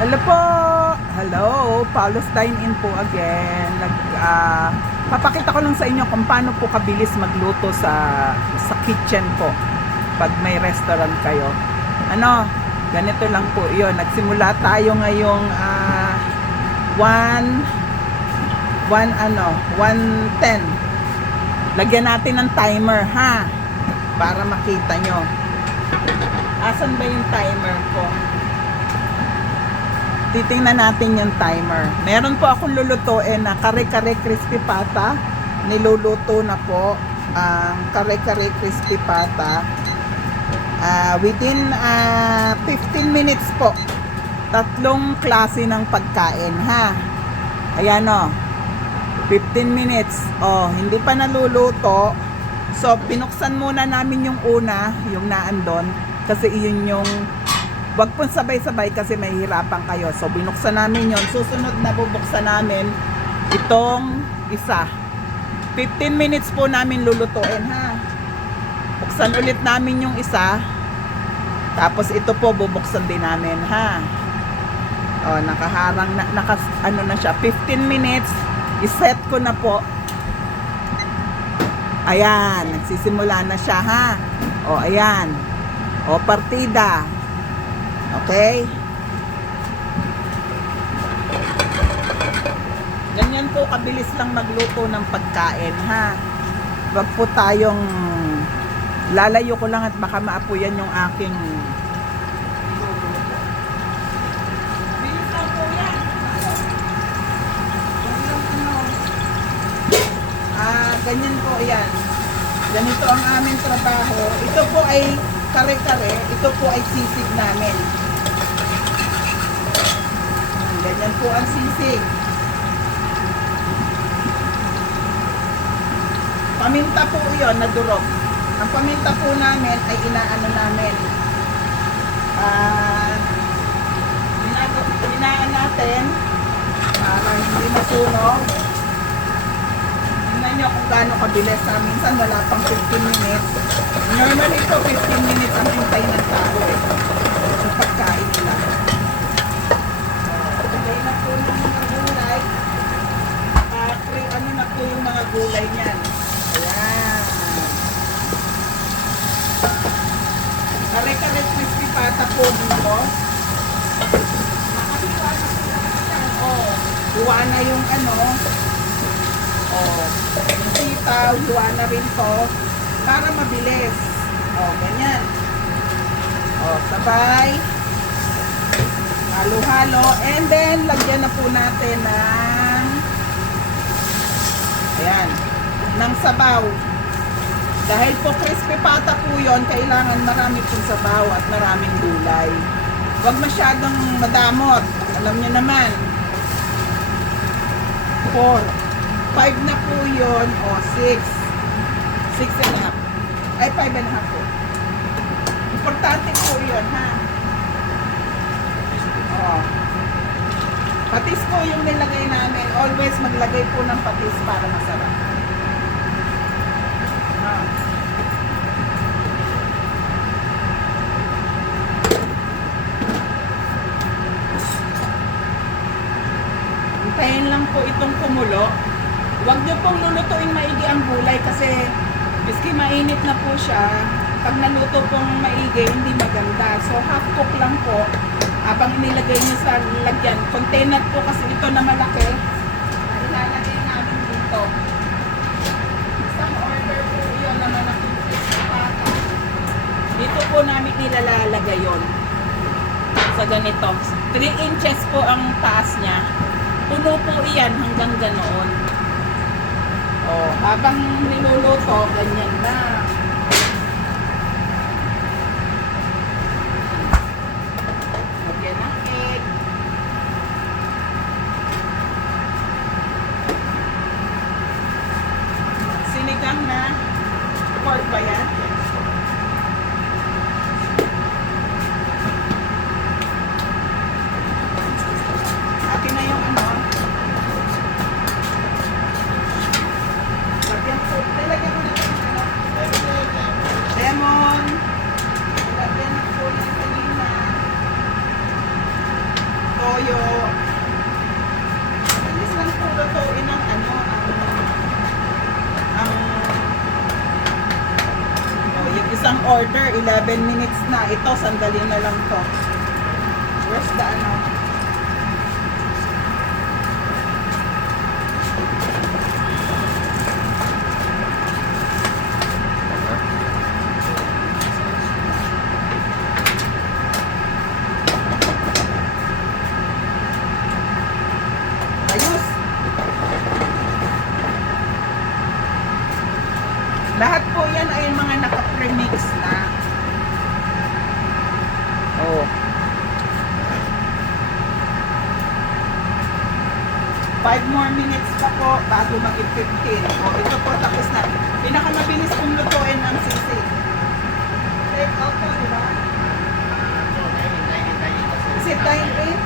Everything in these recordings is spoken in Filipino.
Hello po! Hello! Palos Dine In po again. Papakita ko lang sa inyo kung paano po kabilis magluto sa kitchen po pag may restaurant kayo. Ganito lang po yun. Nagsimula tayo ngayong 1:10. Lagyan natin ng timer ha, para makita nyo. Asan ba yung timer ko? Titingnan natin yung timer. Meron po akong lulutuin na kare-kare crispy pata. Niluluto na po ang kare-kare crispy pata. Within 15 minutes po. 3 klase ng pagkain ha. Ayan o. 15 minutes. Hindi pa naluluto. So, pinuksan muna namin yung una, yung naandon. Kasi iyon yung wag po sabay-sabay kasi mahihirapan kayo. So, binuksan namin yon. Susunod na bubuksan namin itong isa. 15 minutes po namin lulutuin ha. Buksan ulit namin yung isa. Tapos ito po bubuksan din namin ha. Nakaharang na, na siya. 15 minutes. I-set ko na po. Ayan, nagsisimula na siya ha. Ayan. Partida. Okay? Ganyan po kabilis lang magluto ng pagkain ha. Wag po tayong lalayo ko lang at baka maapuyan yung aking bilis lang po yan. Ganyan po yan. Ganito ang aming trabaho. Ito po ay kare-kare, ito po ay sisig namin. Ganyan po ang sisig. Paminta po yun, na durog. Ang paminta po namin ay inaano namin. Inaan natin para hindi masunog. Tingnan nyo kung gaano kabilis. Minsan wala pang 15 minutes. Normally ito 15 minutes ang hintay ng tao sa pagkain nila. Lagay na po ng mga gulay. Ano na po yung mga gulay niyan. Ayan. Kare-kare crispy pata po dito. Nakasipa na po yan. Huwa na yung yung sitaw, huwa na rin to. Para mabilis. Ganyan. Sabay. Halo-halo. And then, lagyan na po natin ng ng sabaw. Dahil po crispy pata po yun, kailangan marami pong sabaw at maraming gulay. Huwag masyadong madamot. Alam nyo naman. 4. 5 na po yun. 6. 6.5. Ay, 5.5 po. Importante po yun, ha? Patis po yung nilagay namin. Always maglagay po ng patis para masarap. Hintayin lang po itong kumulo. Huwag nyo pong lulutuin maigi ang gulay kasi miski mainit na po siya, pag naluto pong maigi, hindi maganda. So, half cook lang po habang inilagay nyo sa lagyan. Container po kasi ito na malaki. Ilalagay namin dito. Isang order po yun na malaking pata. Dito po namin nilalagay yun. Sa ganito. 3 inches po ang taas niya. Puno po iyan hanggang ganoon. Habang niluluto, ganyan na. Lagyan ng egg. Sinigang na pork ba yan? Atin na yung Lagyan ko na ito. toyo. Alis lang po lutuin ang ano, yung isang order, 11 minutes na. Ito, sandali na lang to. Where's the ano? Ayos. Lahat po yan ay mga naka-premix na. Oh. 5 more minutes pa po bago maging 15. Oh, ito po tapos na. Pinakamabilis kong lutuin ang sisig. Take out po, di ba? Is it dine-in?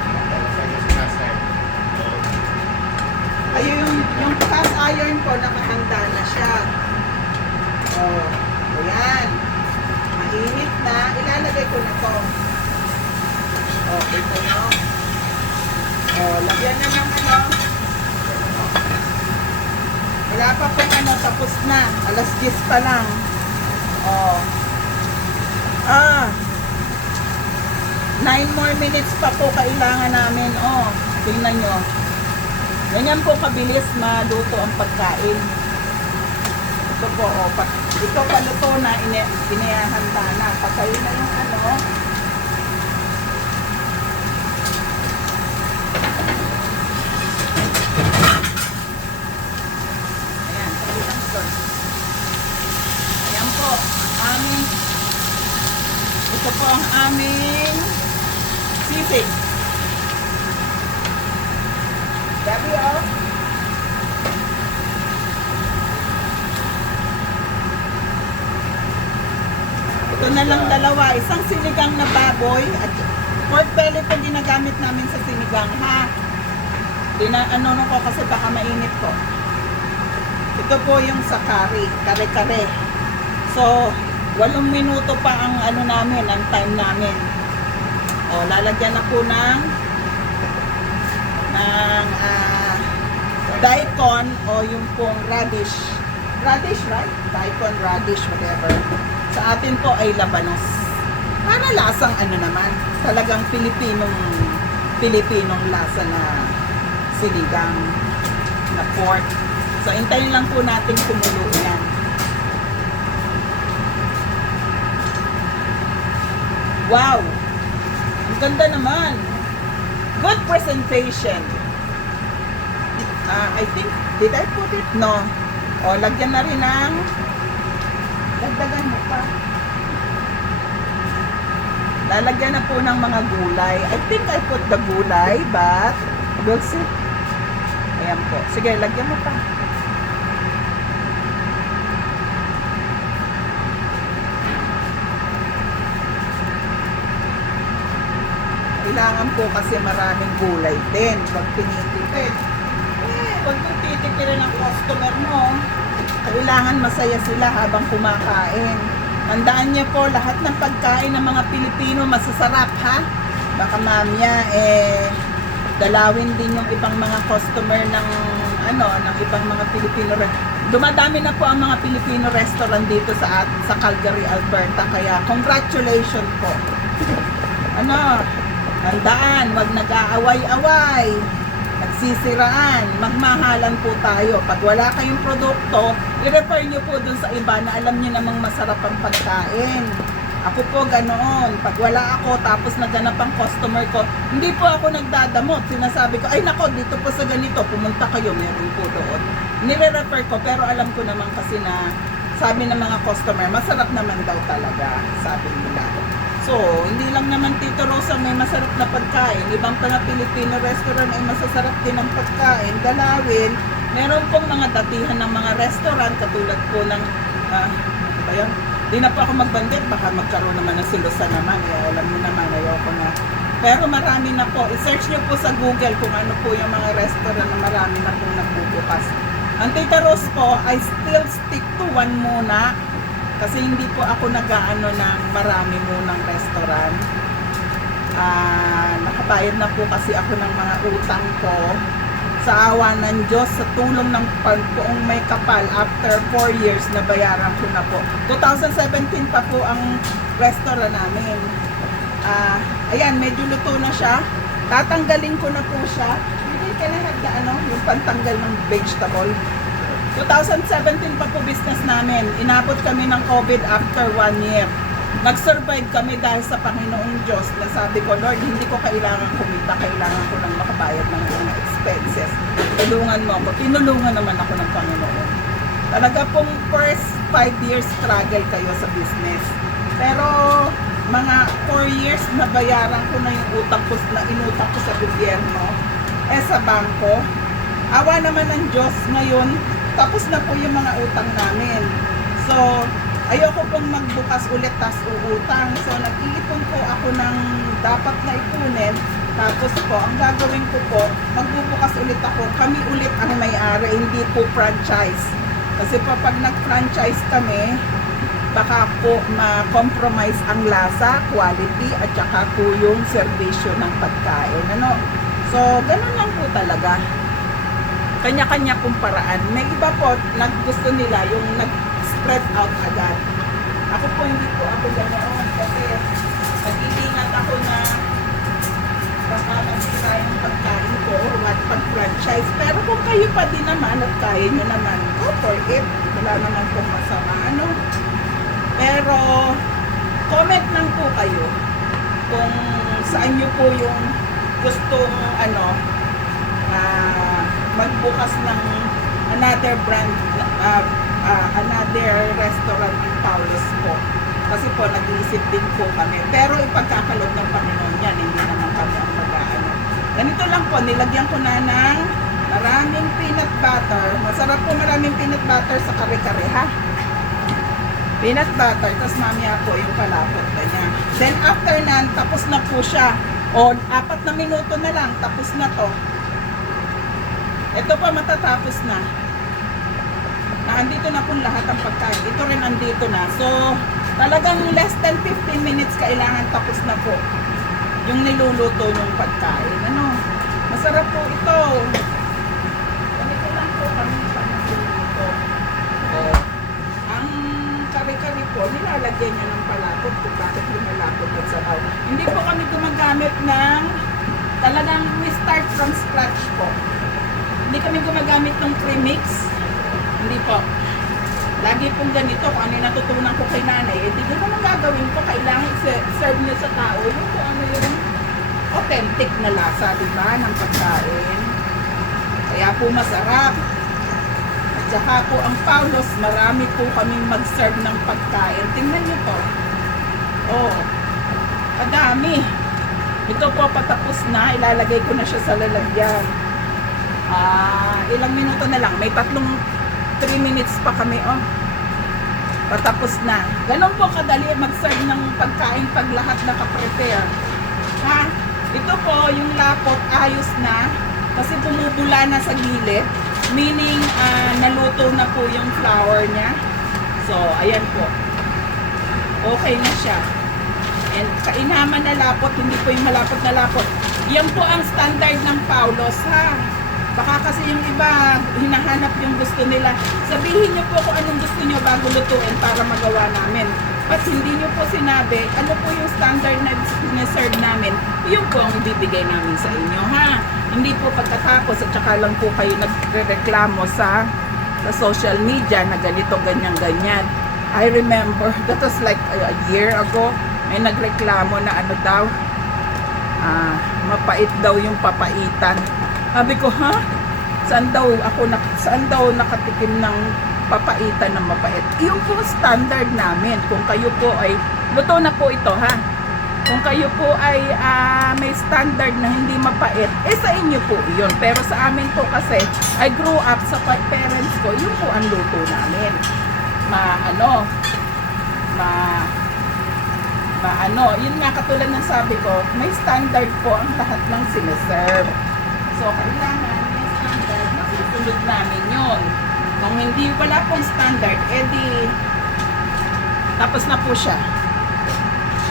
Ayun yung cast iron po, nakahanda na siya. Oh, ayan. Mainit na. Ilalagay ko na to. Oh, ito nyo. Oh, lagyan na ng ano. Wala pa po ano, tapos na. Alas 10 pa lang. Oh. 9 more minutes pa po kailangan namin. Oh, tingnan nyo. Ganyan po kabilis maluto ang pagkain. Ito po, oh, ito paluto na, inihahanda na. Patayin na yung ano. Ayan, pagkitang ito. Ayan po, aming, ito po ang aming sisig. Gabi, oh. Ito na lang dalawa. Isang sinigang na baboy at pork belly po ginagamit namin sa sinigang, ha? Ano ko kasi baka mainit po. Ito po yung sa curry, kare-kare. So, 8 minuto pa ang ano namin, ang time namin. O, lalagyan na po ng daikon o yung pong radish. Radish, right? Daikon, radish, whatever. Sa atin po ay labanos. Para lasang ano naman, talagang Pilipinong lasa na sinigang na pork. So, hintayin lang po natin kumulo yan. Wow! Ang ganda naman. Good presentation. I think, did I put it? No. O, lagyan na rin ng dagdagan mo pa. Lalagyan na po ng mga gulay. I think I put the gulay, but we'll see. Ayan po. Sige, lagyan mo pa. Kailangan po kasi maraming gulay din. Pag tinitipid. Huwag mong titipirin ang customer mo. Kailangan masaya sila habang kumakain. Tandaan niyo po, lahat ng pagkain ng mga Pilipino masasarap, ha? Baka mamaya, dalawin din yung ibang mga customer ng ibang mga Pilipino. Dumadami na po ang mga Filipino restaurant dito sa Calgary, Alberta. Kaya, congratulations po. Tandaan, wag nag-aaway-away. Nagsisiraan, magmahalan po tayo. Pag wala kayong produkto, i-refer nyo po dun sa iba na alam nyo namang masarap ang pagkain. Ako po ganoon. Pag wala ako, tapos naganap ang customer ko, hindi po ako nagdadamot. Sinasabi ko, ay nako, dito po sa ganito, pumunta kayo, meron po doon. Nire-refer ko, pero alam ko naman kasi na sabi ng mga customer, masarap naman daw talaga, sabi nila. So, hindi lang naman Tito Rosa may masarap na pagkain. Ibang mga Filipino restaurant ay masasarap din ang pagkain. Dalawin, meron pong mga datihan ng mga restaurant katulad po ng, di na po ako magbanggit, baka magkaroon naman ng silusan naman. Alam niyo naman, ayoko na. Pero marami na po. I-search niyo po sa Google kung ano po yung mga restaurant na marami na pong nagbubukas. Ang Tita Rose po, I still stick to one muna. Kasi hindi po ako nag-aano ng marami munang restaurant. Nakabayad na po kasi ako ng mga utang ko. Sa awa ng Diyos, sa tulong ng poong may kapal, after 4 years, nabayaran ko na po. 2017 pa po ang restaurant namin. Ayan, medyo luto na siya. Tatanggalin ko na po siya. Hindi ka na yung pantanggal ng vegetable. 2017 pa po business namin. Inabot kami ng COVID after 1 year. Nag-survive kami dahil sa Panginoong Diyos na sabi ko, Lord, hindi ko kailangan kumita, kailangan ko lang makabayad ng mga expenses. Tulungan mo ako. Tinulungan naman ako ng Panginoon. Talaga pong first 5 years struggle kayo sa business. Pero mga 4 years nabayaran ko na yung utang ko na inutang ko sa gobyerno, sa bangko. Awa naman ng Diyos ngayon, tapos na po yung mga utang namin. So, ayoko pong magbukas ulit tas uutang. So, nag-iipon po ako ng dapat na ipunin. Tapos po, ang gagawin ko po, magbubukas ulit ako. Kami ulit ang may-ari, hindi po franchise. Kasi po, pag nag-franchise kami, baka po ma-compromise ang lasa, quality, at saka po yung servisyo ng pagkain. So, ganun lang po talaga. Kanya-kanya pong paraan. May iba po, gusto nila yung nag-spread out agad. Ako po, hindi po ako ganoon kasi nag-iingat ako na baka masira yung pagkain ko or pag-franchise. Pero kung kayo pa din naman at kaya nyo naman, go for it. Wala naman pong masama. Pero, comment lang po kayo kung saan nyo po yung gustong magbukas ng another brand, another restaurant in Paulos po. Kasi po, nag-iisip din po kami. Pero ipagkakaloob ng Panginoon yan, hindi naman kami ang mag-aano. Ganito lang po, nilagyan ko na ng maraming peanut butter. Masarap po maraming peanut butter sa kare-kare, ha? Peanut butter, tapos mamaya po yung palapot na niya. Then after nan, tapos na po siya. O, 4 na minuto na lang, tapos na to. Ito pa matatapos na. Andito na po lahat ang pagkain. Ito rin andito na. So, talagang less than 15 minutes kailangan tapos na po yung niluluto yung pagkain. Masarap po ito. Ganito lang po kami pa niluluto. Ang kare-kare po, nilalagyan niya ng palapot kung bakit yung malapot at sabaw. Hindi po kami gumagamit ng talagang we start from scratch po. Hindi kami gumagamit ng premix. Hindi po. Lagi pong ganito, kung ano yung natutunan ko kay nanay, hindi ko naman gagawin ko, kailangan i-serve nyo sa tao yung kung ano yung authentic na lasa, di ba, ng pagkain. Kaya po masarap. At saka po ang Paulos, marami po kaming mag-serve ng pagkain. Tingnan nyo po. Oh, kadami. Ito po patapos na, ilalagay ko na siya sa lalagyan. Ilang minuto na lang, may 3 minutes pa kami, patapos na. Ganon po kadali mag-serve ng pagkain pag lahat naka-prepare. Ha? Ito po, yung lapot, ayos na, kasi bumubula na sa gilid, meaning naluto na po yung flour niya. So, ayan po. Okay na siya. And kainaman na lapot, hindi po yung malapot na lapot. Yan po ang standard ng Paulos, ha? Baka kasi yung iba, hinahanap yung gusto nila. Sabihin nyo po kung anong gusto nyo bago lutuin para magawa namin. At hindi nyo po sinabi, ano po yung standard na serve namin, yun po ang ibibigay namin sa inyo, ha? Hindi po pagkatapos at saka lang po kayo nagreklamo sa social media na ganito, ganyan, ganyan. I remember, that was like a year ago, may nagreklamo na mapait daw yung papaitan. Sabi ko, ha? Saan daw nakatikim ng papaitan ng mapait? Yung po standard namin. Kung kayo po ay, luto na po ito, ha? Kung kayo po ay may standard na hindi mapait, sa inyo po yun. Pero sa amin po kasi, I grew up sa parents ko, yun po ang luto namin. Yun nga katulad ng sabi ko, may standard po ang lahat ng sineserve. So, kailangan may standard, masusunod namin yun. Kung hindi, wala pong standard, edi, tapos na po siya.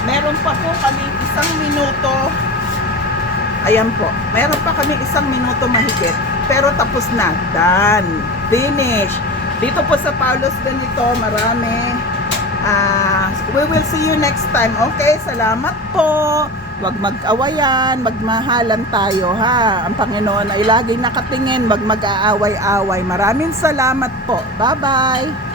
Meron pa po kami 1 minuto. Ayan po. Meron pa kami 1 minuto mahigit. Pero tapos na. Done. Finish. Dito po sa Paulos ganito, marami. We will see you next time. Okay, salamat po. Huwag mag-awayan, magmahalan tayo ha. Ang Panginoon ay laging nakatingin, mag-aaway-away. Maraming salamat po. Bye-bye.